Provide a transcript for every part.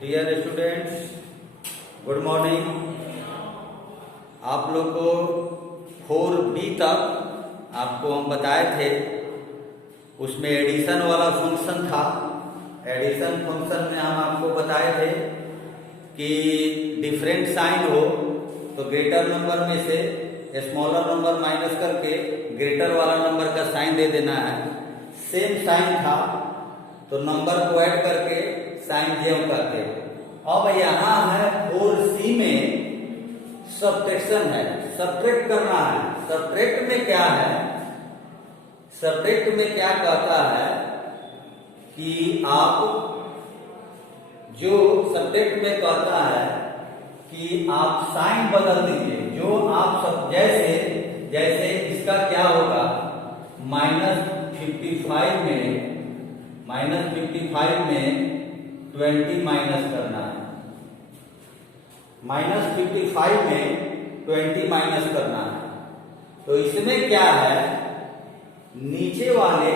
Dear students, good morning. आप लोग को 4B तक आपको हम बताए थे, उसमें एडिशन वाला फंक्शन था। एडिशन फंक्शन में हम आपको बताए थे कि डिफरेंट साइन हो तो ग्रेटर नंबर में से स्मॉलर नंबर माइनस करके ग्रेटर वाला नंबर का साइन दे देना है। सेम साइन था तो नंबर को ऐड करके साइन जेव करते। अब यहाँ है 4C में सब्ट्रैक्शन है, सब्ट्रैक्ट करना है। सब्ट्रैक्ट में क्या है? सब्ट्रैक्ट में क्या कहता है कि आप जो सब्ट्रैक्ट में कहता है कि आप साइन बदल दीजिए। जो आप सब जैसे इसका क्या होगा, -55 में 20 माइनस करना है। -55 में 20 माइनस करना है। तो इसमें क्या है, नीचे वाले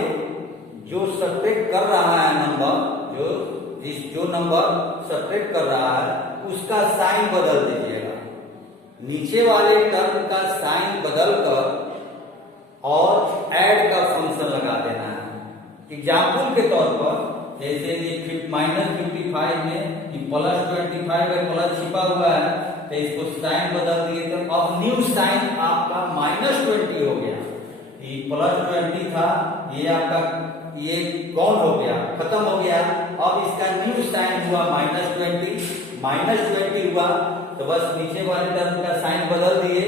जो सब्ट्रैक्ट कर रहा है नंबर, जो नंबर सब्ट्रैक्ट कर रहा है उसका साइन बदल दीजिएगा। नीचे वाले टर्म का साइन बदलकर और ऐड का फंक्शन लगा देना है। एग्जाम्पल के तौर पर जैसे ये -55 में +25 में प्लस छिपा हुआ है तो इसको साइन बदल दिए तो अब न्यू साइन आपका -20 हो गया। ये +20 था, ये आपका ये कौन हो गया, खत्म हो गया। अब इसका न्यू साइन हुआ -20 हुआ तो बस नीचे वाले टर्म का साइन बदल दिए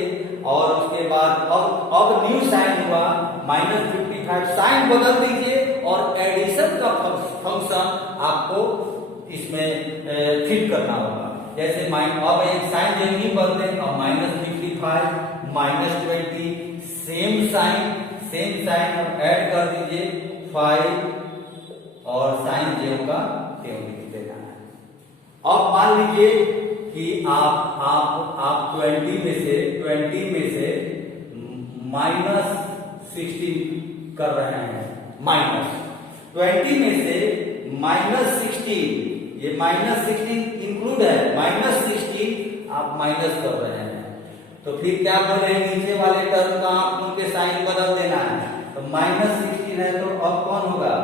और उसके बाद अब न्यू साइन हुआ -55, साइन बदल दीजिए और एडिशन का फंक्शन आपको इसमें फिट करना होगा। जैसे अब एक साइन जो नहीं बदले, अब -55 -20 सेम साइन अब ऐड कर दीजिए 5 और साइन जेव का त्यों लिख देना है। अब मान लीजिए कि आप 20 में से -16 कर रहे हैं। -20 में से -16, ये -16 इंक्लूड है, -16 आप माइनस कर रहे हैं। तो फिर क्या बोले, नीचे वाले टर्म का आप उनके साइन बदल देना है। तो -16 है तो अब कौन होगा,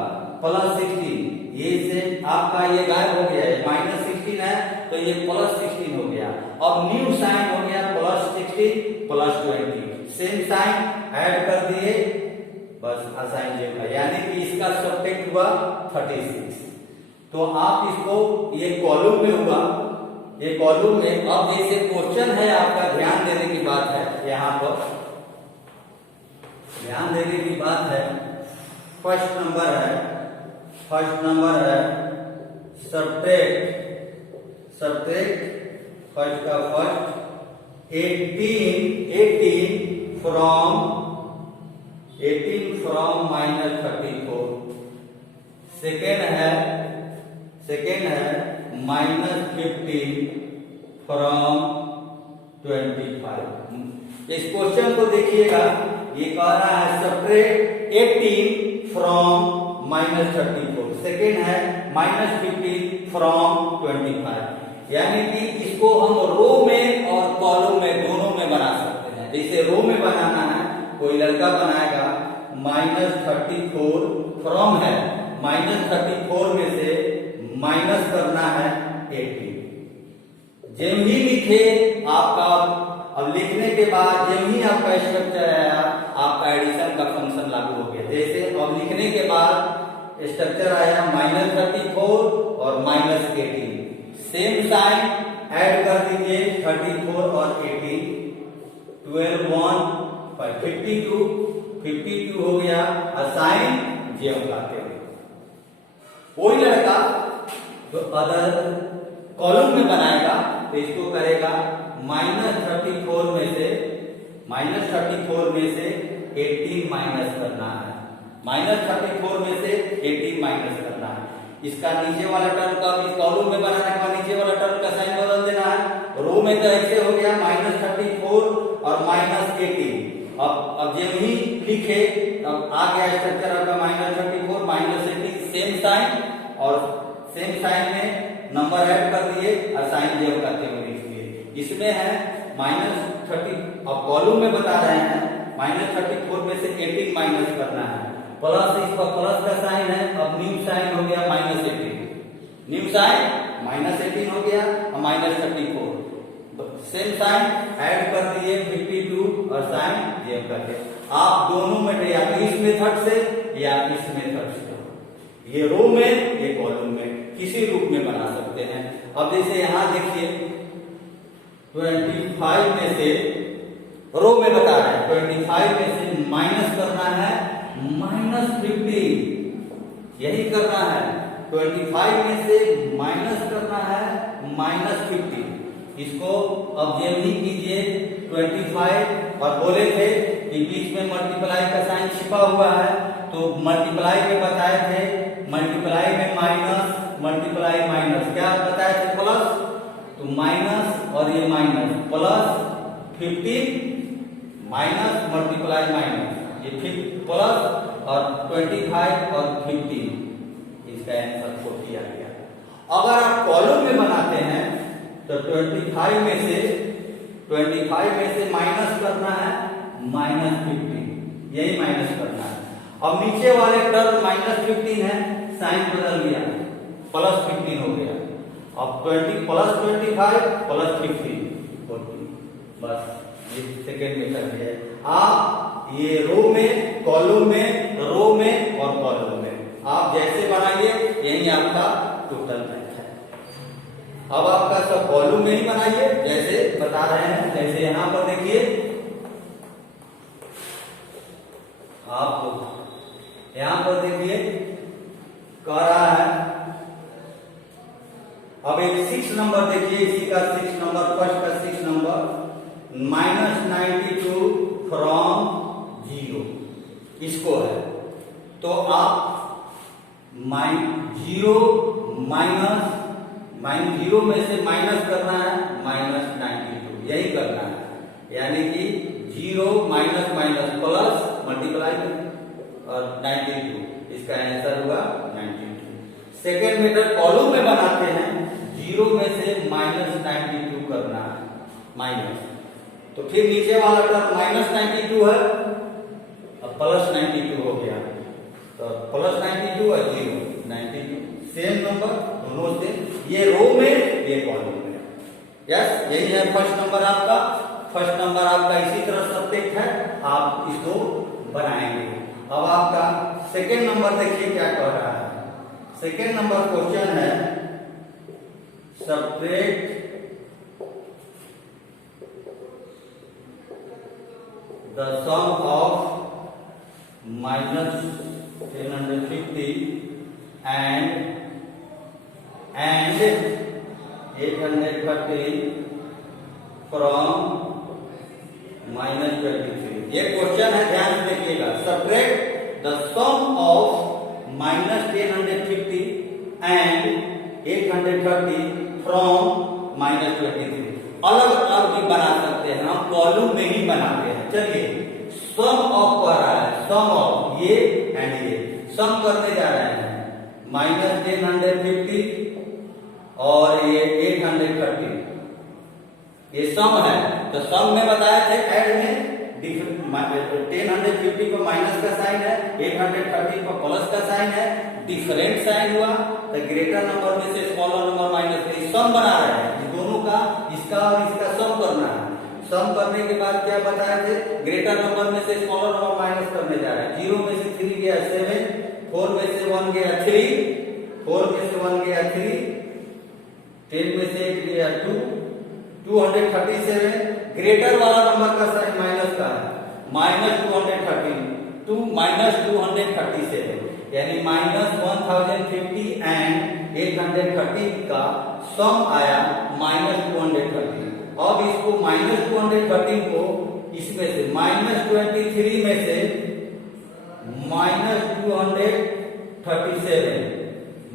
+16। ये से आपका ये गायब हो गया है, -16 है तो ये +16 हो गया। अब न्यू साइन हो गया +16 +20, सेम साइन ऐड कर दिए, बस असाइन जेव का, यानी कि इसका सब्ट्रैक्ट हुआ 36। तो आप इसको, ये कॉलम में हुआ, ये कॉलम में। अब जैसे क्वेश्चन है आपका, ध्यान देने की बात है, यहाँ पर ध्यान देने की बात है। फर्स्ट नंबर है सब्ट्रैक्ट फर्स्ट का फर्स्ट 18 फ्रॉम -34। सेकेंड है -15 फ्रॉम 25। इस क्वेश्चन को देखिएगा, ये कह रहा है सब्ट्रैक्ट 18 फ्रॉम -34। सेकेंड है -15 फ्रॉम 25। यानी कि इसको हम रो में और कॉलम में दोनों में बना सकते हैं। जैसे रो में बनाना है, कोई लड़का बनाएगा -34 फ्रॉम है, -34 में से माइनस करना है 18। जब ही लिखे आपका, अब लिखने के बाद जब ही आपका स्ट्रक्चर आया, आपका एडिशन का फंक्शन लागू हो गया। जैसे अब लिखने के बाद स्ट्रक्चर आया -34 और -18, सेम साइन ऐड कर दीजिए 34 और 18, 12 1 52 हो गया। असाइन जेव लाते हुए कोई लड़का जो अदर कॉलम में बनाएगा तो इसको करेगा -34 में से 18 माइनस करना है। -34 में से 18 माइनस करना है। इसका नीचे वाला टर्म का, इस कॉलम में बनाने का नीचे वाला टर्म का साइन बदल देना है। रो में तो ऐसे हो गया -34 और -18। अब जब ही लिखे तब आ गया स्ट्रक्चर आपका -34 -18, सेम साइन और सेम साइन में नंबर ऐड कर दिए और साइन जेब का थ्योरी लिख दिए। इसमें है -30, अब कॉलम में बता रहे हैं -34 में से 18 माइनस करना है, प्लस इस पर प्लस का साइन है, अब न्यू साइन हो गया -18, न्यू साइन -18 हो गया और -34, सेम साइन ऐड कर दिए 52 और साइन जेब करके। आप दोनों में या इस मेथड से या इस मेथड से, ये रो में ये कॉलम में किसी रूप में बना सकते हैं। अब जैसे यहां देखिए 25 में से रो में बता रहे हैं 25 में से माइनस करना है -15, यही करना है 25 में से माइनस करना है -50। इसको अब ये भी कीजिए 25 और बोले थे कि बीच में मल्टीप्लाई का साइन छिपा हुआ है, तो मल्टीप्लाई में बताए थे, मल्टीप्लाई में माइनस मल्टीप्लाई माइनस क्या बताए थे प्लस, तो माइनस और ये minus plus 15 minus multiply minus ये फिर प्लस और 25 और 15, इसका आंसर 40 आ गया। अगर आप कॉलम में बनाते हैं तो 25 में से माइनस करना है -15, यही माइनस करना है। अब नीचे वाले टर्म -15 है, साइन बदल गया +15 हो गया, अब 20 + 25 + 15 40, बस ये सेकेंड मेथड है। आप ये रो में कॉलम में रो में और कॉलम में आप जैसे बनाइए यही आपका टोटल मैथ है। अब आपका सब कॉलम में ही बनाइए जैसे बता रहे हैं। जैसे यहां पर देखिए आप यहां पर देखिए कह रहा है, अब एक 6 नंबर देखिए, इसी का 6 नंबर फर्स्ट का 6 नंबर -92 फ्रॉम 0 इसको है, तो आप जीरो में से माइनस करना है -92, यही करना है, यानी कि 0 माइनस माइनस प्लस मल्टीप्लाई और 92, इसका आंसर हुआ 92। सेकेंड मेथड कॉलम में बनाते हैं, 0 में से -92 करना है माइनस, तो फिर नीचे वाला टर्म -92 है, अब +92 हो गया, तो +92 और 0 92, सेम नंबर दोनों से, ये रो में ये कॉलम में। यस, यही है फर्स्ट नंबर आपका। फर्स्ट नंबर आपका इसी तरह सब्जेक्ट है, आप इसको बनाएंगे। अब आपका सेकेंड नंबर देखिए क्या कह रहा है। सेकेंड नंबर क्वेश्चन है subtract the sum of -1050 and 830 from -23। ये क्वेश्चन है, ध्यान से देखिएगा। Subtract the sum of -1050 and 830 from -23। अलग अलग भी बना सकते हैं, हम कॉलम में ही बनाते हैं। चलिए सम ऑफ कर रहा है, सम ऑफ ये एंड ये सम करने जा रहे हैं, -1050 और ये 830, ये सम है, तो सम में बताया थे ऐड में 1050 पर माइनस का साइन है, 830 पर प्लस का साइन है, डिफरेंट साइन हुआ, तो ग्रेटर नंबर में से स्मॉलर नंबर माइनस कर, सम बना रहे हैं इस दोनों का, इसका और इसका सम करना है। सम करने के बाद क्या बताए थे, ग्रेटर नंबर में से स्मॉलर नंबर माइनस करने जा रहे हैं। 0 में से 3 गया 7, 4 में से 1 गया 3, 4 में से 1 गया 3, 10 में से 1 गया 2, 237। ग्रेटर वाला नंबर का साइन माइनस का है, -230 -237, यानी -1050 एंड 830 का सम आया -230। अब इसको -230 को इसमें से -23 में से -237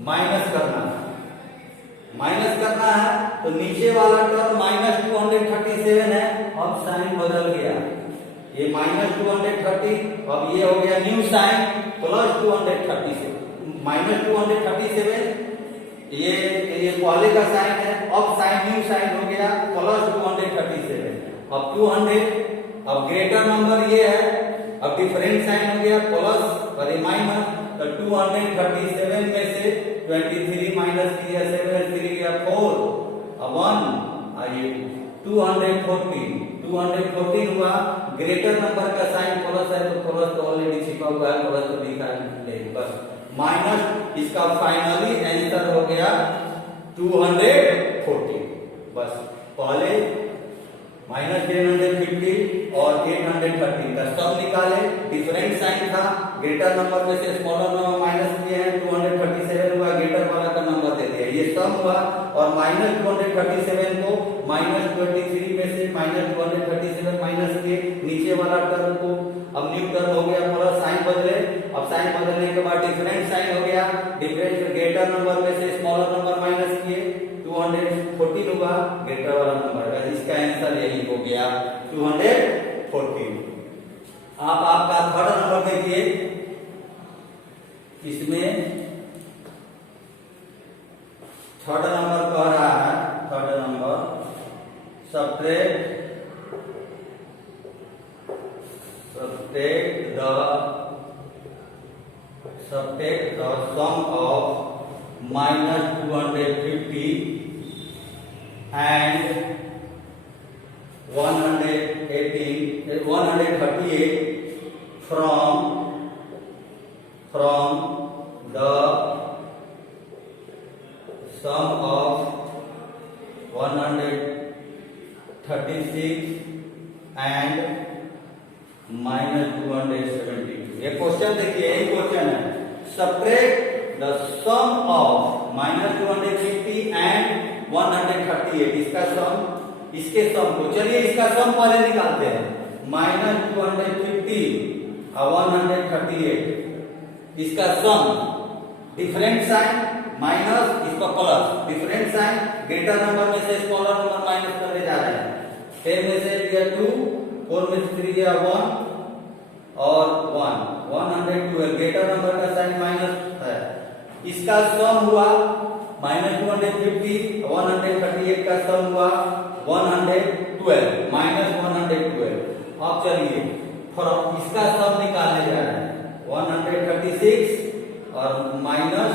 माइनस करना है, तो नीचे वाला टर्म -237 है, अब साइन बदल गया, ये -230, अब ये हो गया न्यू साइन +237, -237 ये पहले का साइन है, अब साइन न्यू साइन हो गया प्लस 237। अब 200, अब ग्रेटर नंबर ये है, अब डिफरेंट साइन हो गया प्लस और माइनस, तो 237 में से 23 माइनस किया 7 3 गया 4, अब 1 ये 214 हुआ। ग्रेटर नंबर का साइन प्लस है तो प्लस तो ऑलरेडी छिपा हुआ है, प्लस तो लिखा है बस, माइनस इसका फाइनली आंसर हो गया 240। बस पहले माइनस 1050 और 813 का सब निकाले, डिफरेंट साइन था, ग्रेटर नंबर में से स्मॉलर नंबर माइनस किए हैं, 237 हुआ, ग्रेटर वाला का नंबर दे दिया, ये सम हुआ। और माइनस 237 को माइनस 23 में से माइनस 237 माइनस किए, नीचे वाला टर्म को अब न्यू टर्म हो गया, प्लस साइन बदले, अब साइन बदलने के बाद डिफरेंट साइन हो गया, डिफरेंट ग्रेटर नंबर में से स्मॉलर नंबर माइनस किए, 214 हुआ ग्रेटर वाला नंबर, इसका आंसर यही हो गया 214। आप आपका थर्ड नंबर देखिए, इसमें थर्ड नंबर कह रहा है, third number subtract the sum of minus 250 and 138 from the sum of 136 and minus 272। ये क्वेश्चन देखिए, यही क्वेश्चन है, subtract the sum of minus 250 and 138, इसका सम, इसके सम को, चलिए इसका सम पहले निकालते हैं, माइनस 250 और 138, इसका सम, डिफरेंट साइन माइनस, इसका plus, different sign, greater number में से स्मॉलर नंबर माइनस करने जा रहे हैं, 10 में से गया 2, 4 में से 3 गया 1 और 1, 112, ग्रेटर नंबर का साइन माइनस है, इसका सम हुआ माइनस 250, 138 का सम हुआ 112 माइनस 112। अब चलिए इसका सम निकालने जा रहे हैं, 136 और माइनस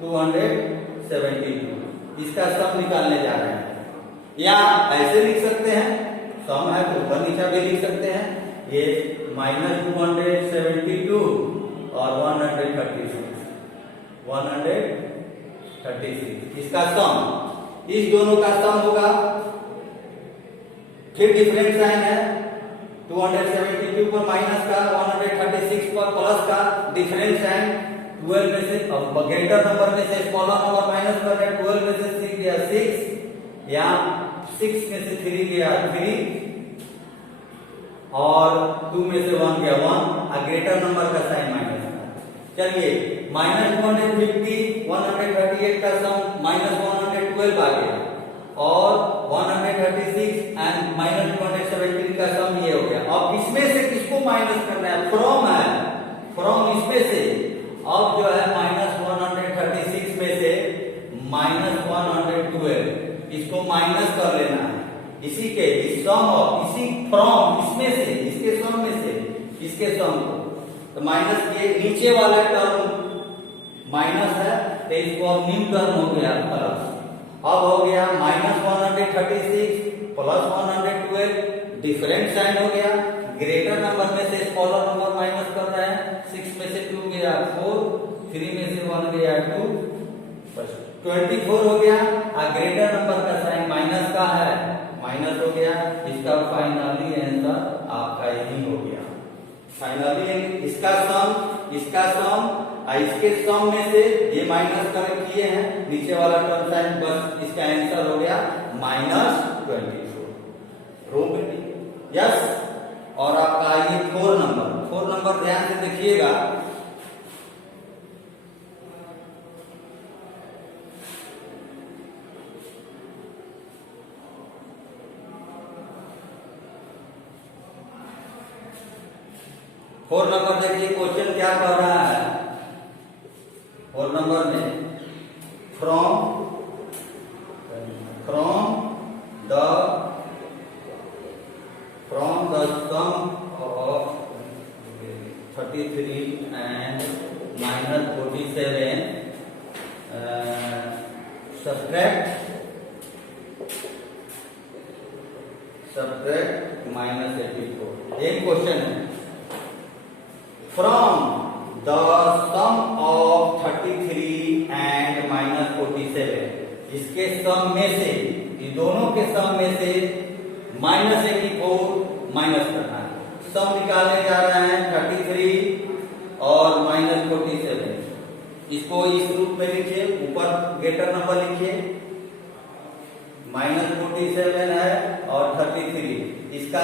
272, इसका सम निकालने जा रहे हैं, या ऐसे लिख सकते हैं, सम है तो ऊपर नीचे भी लिख सकते हैं, ये माइनस 272 और 136, इसका सम, इस दोनों का सम होगा, फिर डिफरेंट साइन है, 272 पर माइनस का, 136 पर प्लस का, डिफरेंट साइन, 12 में से ग्रेटर नंबर में से स्मॉलर नंबर माइनस कर रहे हैं, 12 में से 6 गया 6, या 6 में से 3 गया 3 और 2 में से 1 गया 1, और ग्रेटर नंबर का साइन माइनस का। चलिए माइनस 150 138 का सम माइनस 112 आ गया, और 136 एंड माइनस 217 का सम ये हो गया। अब इसमें से किसको माइनस करना है, फ्रॉम है, फ्रॉम इसमें से, अब जो है माइनस 136 में से माइनस 112 इसको माइनस कर लेना है, इसी के इस सम ऑफ, इसी फ्रॉम, इसमें से, इसके सम में से इसके सम को, तो माइनस के नीचे वाला टर्म माइनस है तो इसको अब न्यू टर्म हो गया प्लस, अब हो गया माइनस 136 प्लस 112, डिफरेंट साइन हो गया, ग्रेटर नंबर में से स्मॉलर नंबर माइनस कर रहे हैं, 6 में से 2 गया 4, 3 में से 1 गया 2, बस 24 हो गया, और ग्रेटर नंबर का साइन माइनस का है, माइनस हो गया, इसका फाइनली आंसर आपका यही हो गया। फाइनली इसका सम और इसके सम में से ये माइनस कर किए हैं, नीचे वाला टर्म साइन, बस इसका आंसर हो गया -24। यस, और आपका ये 4 नंबर ध्यान से देखिएगा, फोर नंबर देखिए क्वेश्चन क्या कह रहा है, 4 नंबर में from 33 and minus 47, subtract minus 84. एक क्वेश्चन है, from the sum of 33 and minus 47, इसके सम में से, ये दोनों के सम में से माइनस 84 माइनस करना है। सम निकालने जा रहे हैं 33 और माइनस 47। इसको इस रूप में लिखिए, ऊपर ग्रेटर नंबर लिखिए, माइनस 47 है और 33, इसका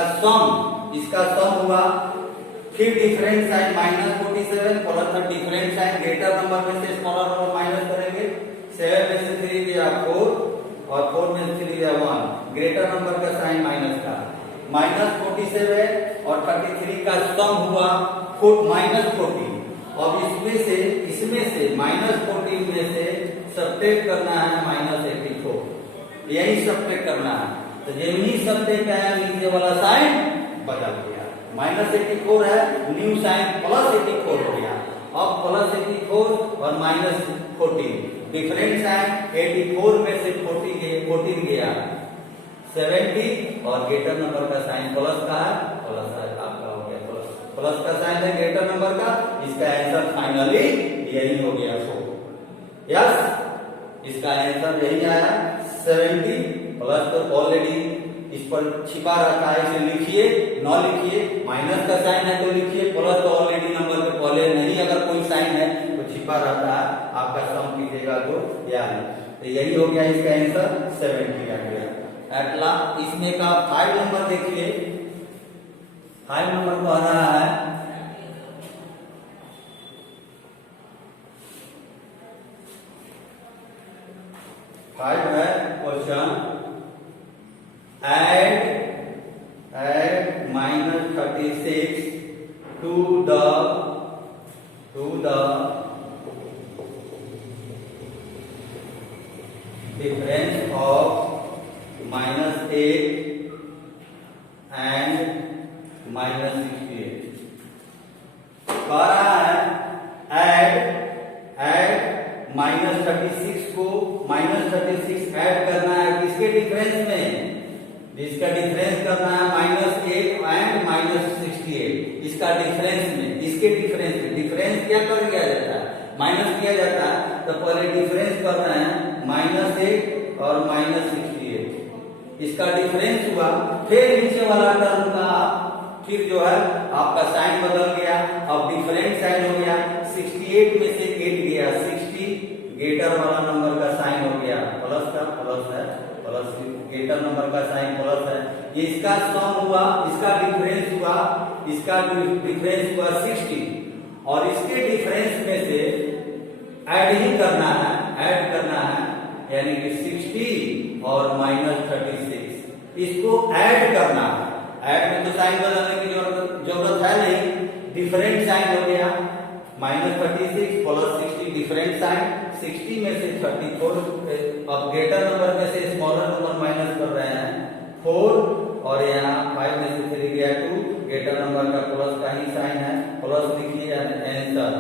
सम हुआ, फिर difference sign minus 47 plus difference sign greater number में से स्मॉलर नंबर माइनस करेंगे। 7 में से 3 गया 4 और 4 में से 3 गया 1, ग्रेटर नंबर का साइन माइनस का। माइनस 47 और 33 का सम हुआ माइनस 40। अब इसमें से माइनस 40 में से सब्ट्रैक्ट करना है माइनस 84, यही सब्ट्रैक्ट करना है। तो यही सब्ट्रैक्ट है, नीचे वाला साइन बदल गया, माइनस 84 है, न्यू साइन प्लस 84 हो गया। अब प्लस 84 और माइनस 14, डिफरेंस साइन 84 में से 14 गया 70 और ग्रेटर नंबर का साइन प्लस का है, प्लस आपका हो गया प्लस का साइन है ग्रेटर नंबर का। इसका आंसर फाइनली यही हो गया 4। यस, इसका आंसर यही आया 70 प्लस। तो ऑलरेडी इस पर छिपा रखा है, इसे लिखिए, न लिखिए, माइनस का साइन है तो लिखिए, प्लस तो ऑलरेडी नंबर के पहले नहीं, अगर कोई साइन है तो छिपा रहता है, आपका सम कीजिएगा तो याद है। तो यही हो गया इसका आंसर 70 आ गया। एट लास्ट इसमें का 5 नंबर देखिए, 5 नंबर को आ रहा है 5 है question, add minus 36 to the difference of minus 8 and minus 68। कह रहा है add माइनस 36 को माइनस 36 ऐड करना है किसके डिफरेंस में, जिसका डिफरेंस करना है माइनस 8 एंड माइनस 68, इसका डिफरेंस में, इसके डिफरेंस में, डिफरेंस क्या कर दिया जाता है, माइनस किया जाता है। तो पहले डिफरेंस कर रहे हैं माइनस 8 और माइनस 68, इसका डिफरेंस हुआ, फिर नीचे वाला टर्म का फिर जो है आपका साइन बदल गया, अब डिफरेंट साइन हो गया, 68 में से 8 गया 60, ग्रेटर वाला नंबर का साइन हो गया प्लस का, प्लस है, प्लस ग्रेटर नंबर का साइन प्लस है। ये इसका सम हुआ, इसका डिफरेंस हुआ, इसका डिफरेंस हुआ 60 और इसके डिफरेंस में से ऐड ही करना है, ऐड करना है, यानी कि 60 और माइनस 36, इसको ऐड करना है। ऐड में तो साइन बदलने की जरूरत है नहीं, डिफरेंट साइन हो गया, माइनस 36 प्लस 60 डिफरेंट साइन, 60 में से 34, अब ग्रेटर नंबर में से स्मॉलर नंबर माइनस कर रहे हैं 4 और यहाँ 5 में से 3 गया 2, ग्रेटर नंबर का प्लस का ही साइन है, प्लस लिखिए आंसर,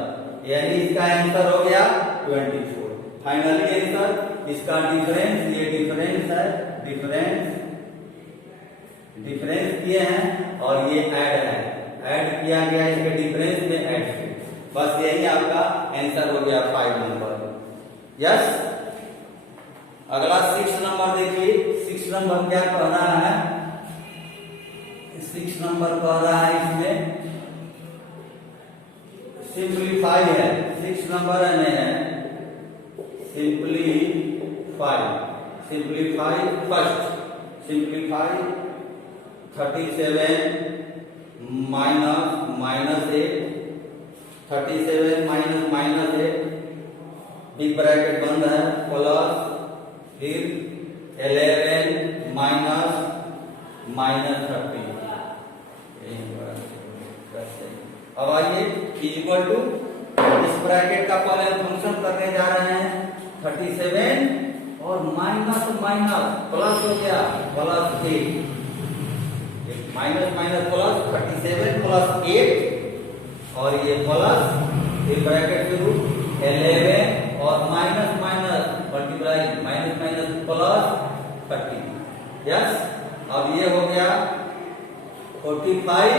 यानी इसका आंसर हो गया 24। फाइनली आंसर इसका डिफरेंस, ये डिफरेंस है, डिफरेंस किए हैं और ये ऐड है, ऐड किया गया इसके डिफरेंस में ऐड से, बस यही आपका आंसर हो गया 5 नंबर। यस, अगला 6 नंबर देखिए, 6 नंबर क्या कह रहा है, 6 नंबर कह रहा है इसमें सिंपलीफाई है, 6 नंबर है simplify first, simplify 37 minus 8, 37 minus 8, big bracket बंद है, प्लस फिर 11 माइनस 30। अब आइए इक्वल टू, इस ब्रैकेट का पहले फंक्शन करने जा रहे हैं 37 और माइनस प्लस हो गया प्लस 8, माइनस प्लस 37 प्लस 8 और ये प्लस, फिर ब्रैकेट के रूप 11 और minus minus multiply, minus minus plus 30। Yes, अब ये हो गया 45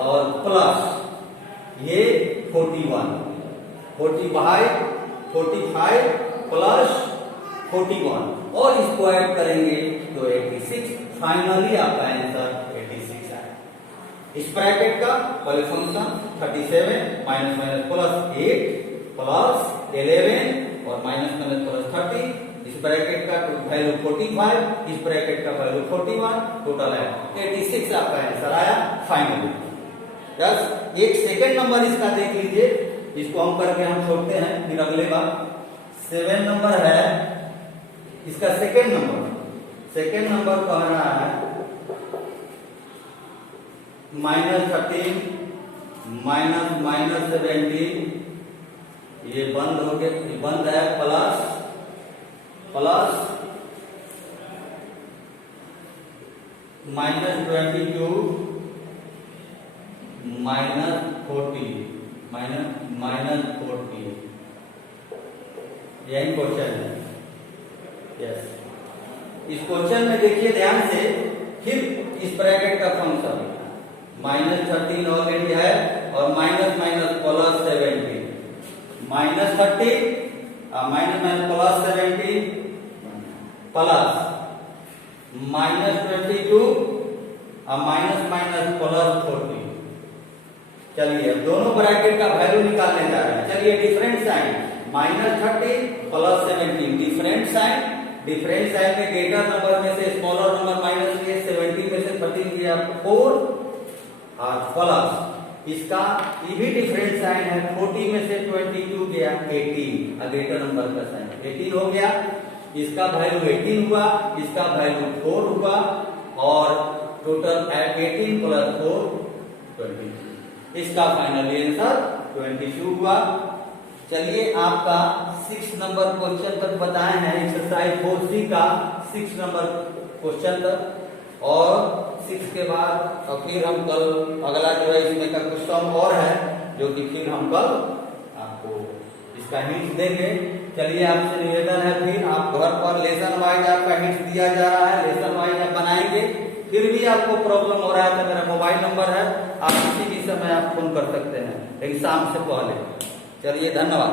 और प्लस ये 41, 45 प्लस 41 और इसको ऐड करेंगे तो 86। फाइनली आपका आंसर 86 आए। इस ब्रैकेट का पहले function 37 minus minus plus 8 plus 11 और माइनस माइनस प्लस 30। इस ब्रैकेट का वैल्यू 45, इस ब्रैकेट का वैल्यू 41, टोटल है 86 आपका आंसर आया फाइनली। यस, एक सेकंड नंबर इसका देख लीजिए, इसको हम करके हम छोड़ते हैं फिर अगले बार। 7 नंबर है इसका सेकंड नंबर कह रहा है -13 माइनस 17, ये बंद हो गया, बंद है प्लस -22 -40 यही क्वेश्चन है। यस, इस क्वेश्चन में देखिए ध्यान से, फिर इस ब्रैकेट का फंक्शन -13 ऑलरेडी है और minus minus plus 17, -30 minus minus plus 17 plus -22 और माइनस माइनस प्लस 40। चलिए अब दोनों ब्रैकेट का वैल्यू निकालने जा रहे हैं। चलिए different sign, -30 plus 17 different sign में ग्रेटर नंबर में से स्मॉलर नंबर माइनस किए, 17 में से 13 किया 4 और प्लस इसका ये भी डिफरेंट साइन है, 40 में से 22 गया 18, ग्रेटर नंबर का साइन 18 हो गया। इसका वैल्यू 18 हुआ, इसका वैल्यू 4 हुआ और टोटल 18 प्लस 4 22। इसका फाइनली आंसर 22 हुआ। चलिए आपका 6 नंबर क्वेश्चन तक बताए हैं, एक्सरसाइज 4C का 6 नंबर क्वेश्चन तक, और 6 के बाद और फिर हम कल अगला जो है इसमें का कुछ सम और है जो कि फिर हम कल आपको इसका हिंट देंगे। चलिए आपसे निवेदन है, फिर आप घर पर लेसन वाइज आपका हिंट दिया जा रहा है, लेसन वाइज आप बनाएंगे। फिर भी आपको प्रॉब्लम हो रहा है तो मेरा मोबाइल नंबर है, आप किसी भी समय आप फोन कर सकते हैं एग्जाम से पहले। चलिए धन्यवाद।